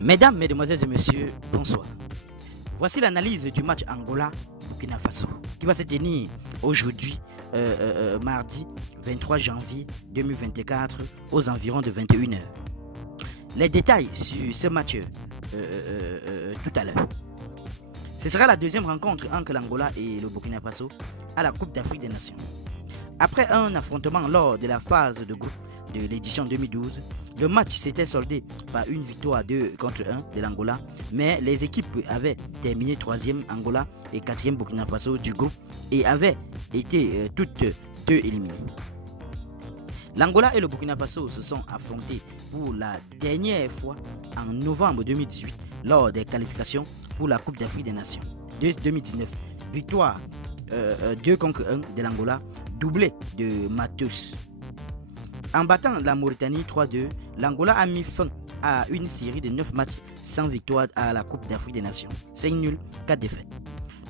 Mesdames, Mesdemoiselles et Messieurs, bonsoir. Voici l'analyse du match Angola-Burkina Faso qui va se tenir aujourd'hui, mardi 23 janvier 2024 aux environs de 21h. Les détails sur ce match tout à l'heure. Ce sera la deuxième rencontre entre l'Angola et le Burkina Faso à la Coupe d'Afrique des Nations. Après un affrontement lors de la phase de groupe de l'édition 2012, le match s'était soldé par une victoire 2-1 de l'Angola, mais les équipes avaient terminé 3e Angola et 4e Burkina Faso du groupe et avaient été toutes deux éliminées. L'Angola et le Burkina Faso se sont affrontés pour la dernière fois en novembre 2018 lors des qualifications pour la Coupe d'Afrique des Nations 2019. Victoire 2-1 de l'Angola, doublé de Matheus. En battant la Mauritanie 3-2, l'Angola a mis fin à une série de 9 matchs sans victoire à la Coupe d'Afrique des Nations. 5 nuls, 4 défaites.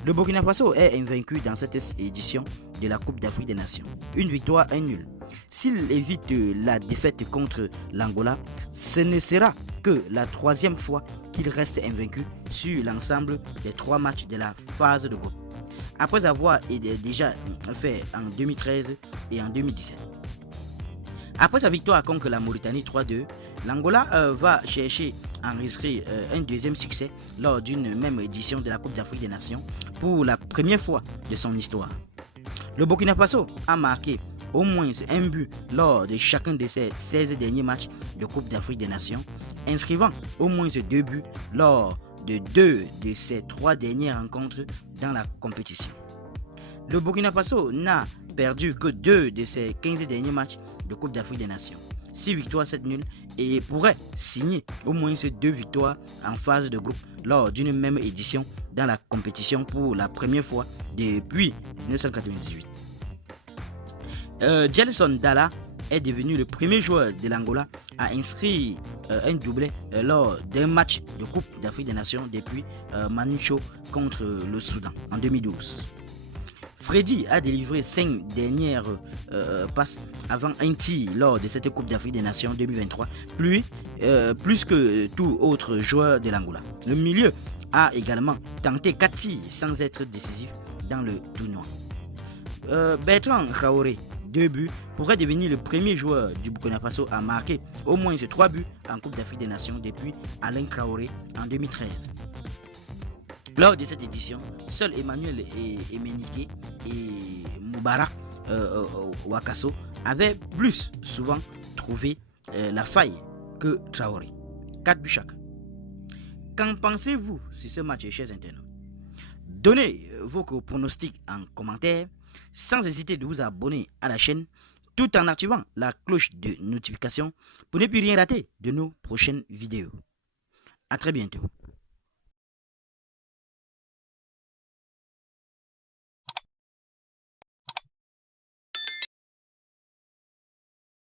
Le Burkina Faso est invaincu dans cette édition de la Coupe d'Afrique des Nations. Une victoire, un nul. S'il évite la défaite contre l'Angola, ce ne sera que la 3e fois qu'il reste invaincu sur l'ensemble des 3 matchs de la phase de groupe, après avoir déjà fait en 2013 et en 2017. Après sa victoire contre la Mauritanie 3-2, l'Angola va chercher à enregistrer un deuxième succès lors d'une même édition de la Coupe d'Afrique des Nations pour la première fois de son histoire. Le Burkina Faso a marqué au moins un but lors de chacun de ses 16 derniers matchs de Coupe d'Afrique des Nations, inscrivant au moins 2 buts lors de 2 de ses 3 dernières rencontres dans la compétition. Le Burkina Faso n'a perdu que 2 de ses 15 derniers matchs de Coupe d'Afrique des Nations. 6 victoires, 7 nuls, et pourrait signer au moins 2 victoires en phase de groupe lors d'une même édition dans la compétition pour la première fois depuis 1998. Gelson Dalla est devenu le premier joueur de l'Angola à inscrire un doublé lors d'un match de Coupe d'Afrique des Nations depuis Manucho contre le Soudan en 2012. Freddy a délivré 5 dernières passes avant un tir lors de cette Coupe d'Afrique des Nations 2023, plus que tout autre joueur de l'Angola. Le milieu a également tenté 4 tirs sans être décisif dans le tournoi. Bertrand Traoré, 2 buts, pourrait devenir le premier joueur du Burkina Faso à marquer au moins 3 buts en Coupe d'Afrique des Nations depuis Alain Traoré en 2013. Lors de cette édition, seuls Emmanuel Emenike et Moubarak Wakaso avaient plus souvent trouvé la faille que Traoré. 4 buts chacun. Qu'en pensez-vous sur ce match, chers internautes? Donnez vos pronostics en commentaire, sans hésiter de vous abonner à la chaîne, tout en activant la cloche de notification pour ne plus rien rater de nos prochaines vidéos. À très bientôt.